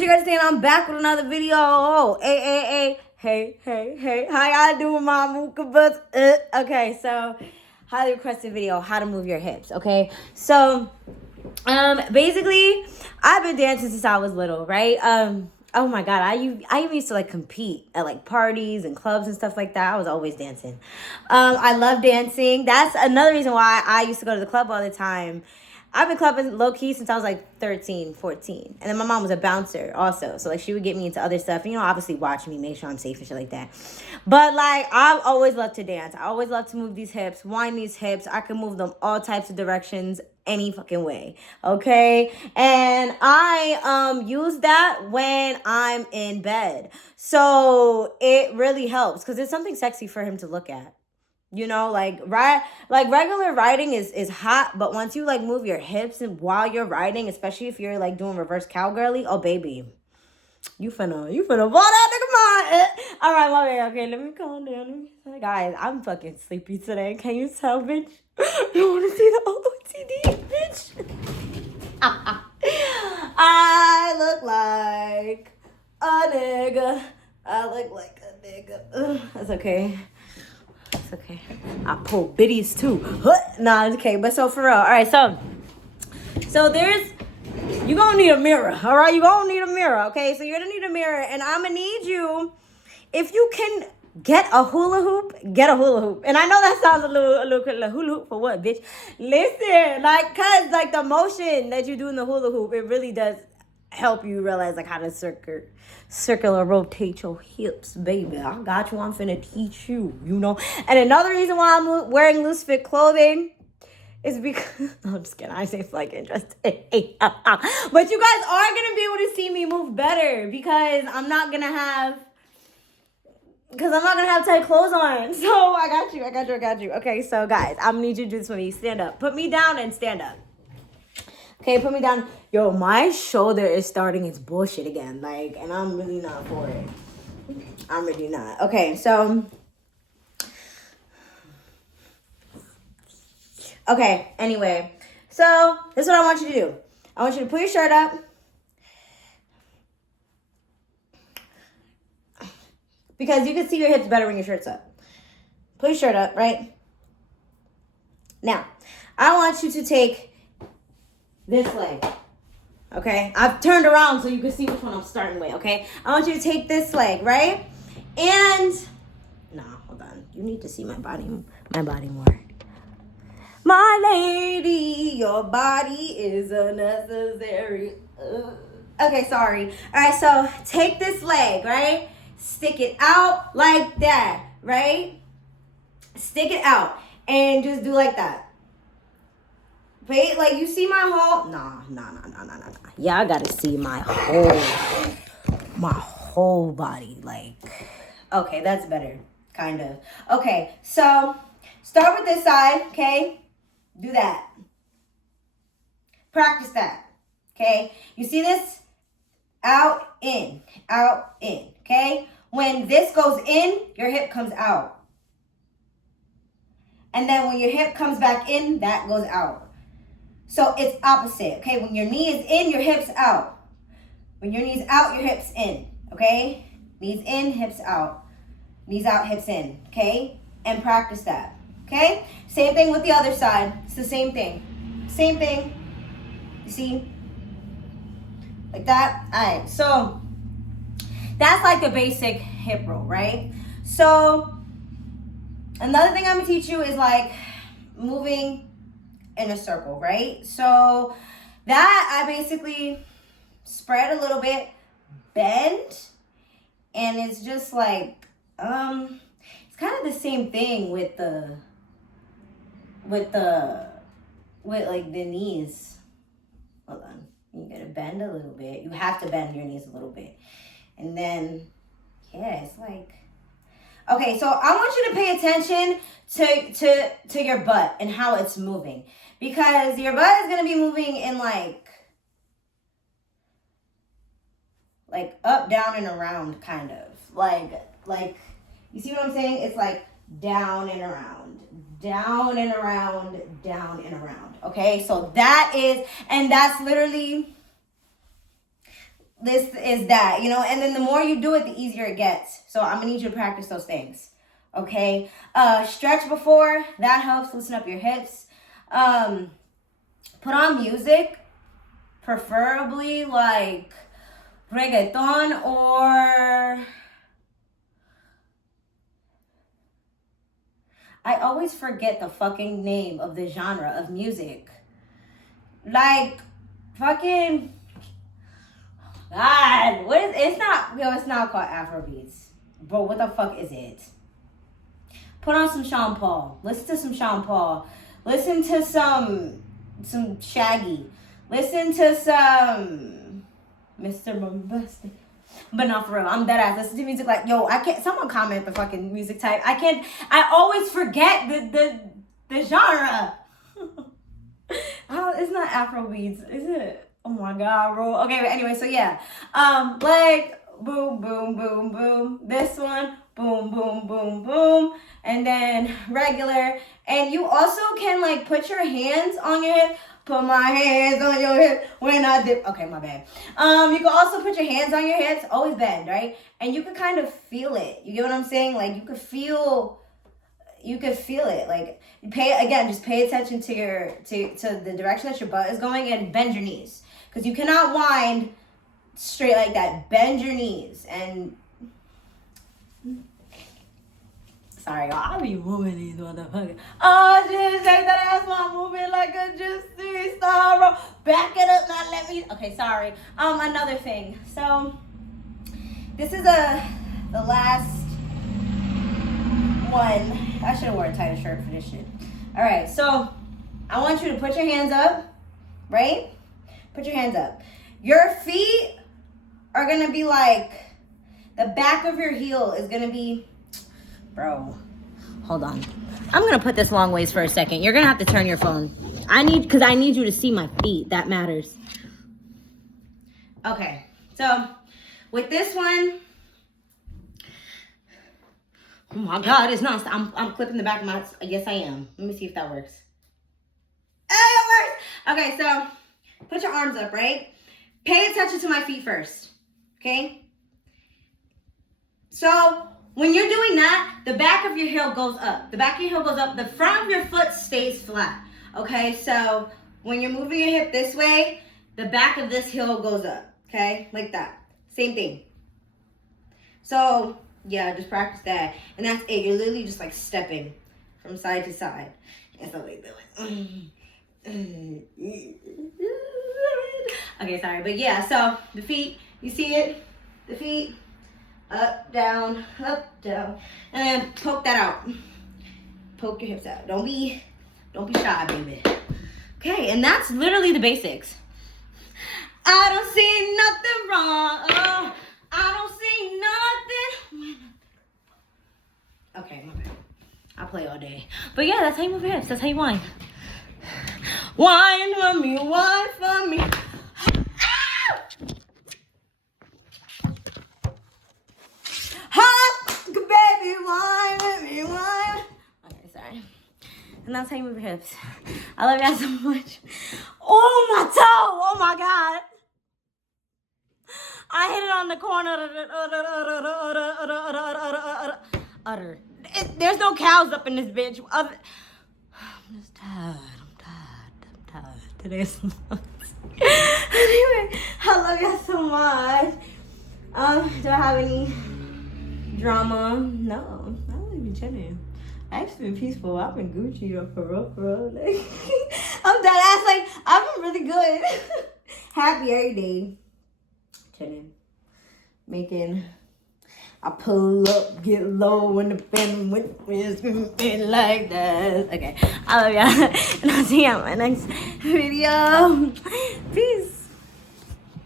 it's your girl Stan. I'm back with another video. Oh, hey. How y'all doing, my mooka butts? Okay, so highly requested video, how to move your hips. Okay, so basically, I've been dancing since I was little, right? Oh my god, I even used to like compete at like parties and clubs and stuff like that. I was always dancing. I love dancing. That's another reason why I used to go to the club all the time. I've been clubbing low key since I was like 13, 14. And then my mom was a bouncer also. So like she would get me into other stuff. You know, obviously watch me, make sure I'm safe and shit like that. But like I've always loved to dance. I always love to move these hips, whine these hips. I can move them all types of directions, any fucking way. Okay? And I use that when I'm in bed. So it really helps because it's something sexy for him to look at. You know, like regular riding is hot, but once you like move your hips and while you're riding, especially if you're like doing reverse cowgirly, oh baby, you finna ball that nigga mind. All right, my man. Okay, let me calm down. Guys, I'm fucking sleepy today. Can you tell, bitch? You wanna see the OOTD, bitch? I look like a nigga. I look like a nigga. That's okay. It's okay. I pull biddies too. Nah, it's okay. But so for real. All right, so you gonna need a mirror. All right, you gonna need a mirror. Okay, so you're gonna need a mirror, and I'm gonna need you, if you can get a hula hoop, get a hula hoop. And I know that sounds a little hula hoop for what, bitch? Listen, like, cause like the motion that you do in the hula hoop, it really does help you realize like how to circular rotate your hips, baby. I got you. I'm finna teach you, you know. And another reason why I'm wearing loose fit clothing is because no, I'm just kidding. I say it's like interesting. But you guys are gonna be able to see me move better because I'm not gonna have tight clothes on. So I got you. Okay, so guys, I'm gonna need you to do this with me. Stand up. Put me down and stand up. Okay, put me down. Yo, my shoulder is starting its bullshit again. Like, and I'm really not for it. I'm really not. Okay, so. Okay, anyway. So, this is what I want you to do. I want you to put your shirt up. Because you can see your hips better when your shirt's up. Put your shirt up, right? Now, I want you to take this leg. Okay, I've turned around so you can see which one I'm starting with. Okay, I want you to take this leg, right? And hold on. You need to see my body more. My lady, your body is unnecessary. Okay, sorry. All right, so take this leg, right? Stick it out like that, right? Stick it out and just do like that. Wait, like you see my whole nah. Yeah, I gotta see my whole body. Like, okay, that's better. Kind of. Okay, so start with this side, okay? Do that. Practice that. Okay? You see this? Out, in, okay? When this goes in, your hip comes out. And then when your hip comes back in, that goes out. So it's opposite, okay? When your knee is in, your hips out. When your knee's out, your hips in, okay? Knees in, hips out. Knees out, hips in, okay? And practice that, okay? Same thing with the other side. It's the same thing. Same thing. You see? Like that? All right, so that's like the basic hip roll, right? So another thing I'm gonna teach you is like moving in a circle, right? So that I basically spread a little bit, bend, and it's just like it's kind of the same thing with like the knees. Hold on, you gotta bend a little bit. You have to bend your knees a little bit, and then yeah, it's like. Okay, so I want you to pay attention to your butt and how it's moving. Because your butt is going to be moving in like up, down, and around, kind of. Like, you see what I'm saying? It's like down and around, down and around, down and around. Okay, so that is, and that's literally this is that, you know, and then the more you do it, the easier it gets. So I'm gonna need you to practice those things. Okay. Stretch before, that helps loosen up your hips. Put on music, preferably like reggaeton or I always forget the fucking name of the genre of music. Like fucking God, what is it's not called Afrobeats. Bro, what the fuck is it? Put on some Sean Paul. Listen to some Sean Paul. Listen to some Shaggy. Listen to some Mr. Bombastic. But not for real. I'm dead ass. Listen to music like, yo, I can't. Someone comment the fucking music type. I always forget the genre. It's not Afrobeats, is it? Oh my God, bro. Okay, but anyway, so yeah. Like boom, boom, boom, boom. This one, boom, boom, boom, boom. And then regular. And you also can like put your hands on your hip. Put my hands on your hip when I dip. Okay, my bad. You can also put your hands on your hips. Always bend, right? And you can kind of feel it. You get what I'm saying? Like you could feel it. Like just pay attention to the direction that your butt is going and bend your knees. Because you cannot wind straight like that. Bend your knees. And sorry, y'all. I be moving these motherfuckers. Oh, just take that ass while moving like a gypsy star. Back it up, not let me. Okay, sorry. Another thing. So, this is the last one. I should have worn a tighter shirt for this shit. All right, so I want you to put your hands up, right? Put your hands up. Your feet are gonna be like, the back of your heel is gonna be, bro, hold on. I'm gonna put this long ways for a second. You're gonna have to turn your phone. Because I need you to see my feet. That matters. Okay, so with this one, oh my God, it's not. I'm clipping the back of my. Yes, I am. Let me see if that works. Oh, it works. Okay, so put your arms up, right? Pay attention to my feet first. Okay. So when you're doing that, the back of your heel goes up. The back of your heel goes up. The front of your foot stays flat. Okay. So when you're moving your hip this way, the back of this heel goes up. Okay, like that. Same thing. So yeah, just practice that. And that's it. You're literally just like stepping from side to side. And so like okay, sorry. But yeah, so the feet, you see it? The feet, up, down, and then poke that out. Poke your hips out. Don't be shy, baby. Okay, and that's literally the basics. I don't see nothing wrong. I don't see nothing. Okay, my bad. I'll play all day. But yeah, that's how you move your hips. That's how you whine. Whine for me, whine for me. Hop, baby, whine with me, whine. Okay, sorry. And that's how you move your hips. I love you guys so much. Oh, my toe. Oh, my God. I hit it on the corner. There's no cows up in this bitch. I'm just tired. I'm tired. Today's anyway, I love you so much. Do I have any drama? No, I don't even chilling. I actually been peaceful. I've been Gucci up for real. Like, I'm dead ass. Like, I've been really good. Happy every day. Chilling. Making. I pull up, get low, and the band with me like that. Okay. I love y'all. And I'll see you on my next video. Peace.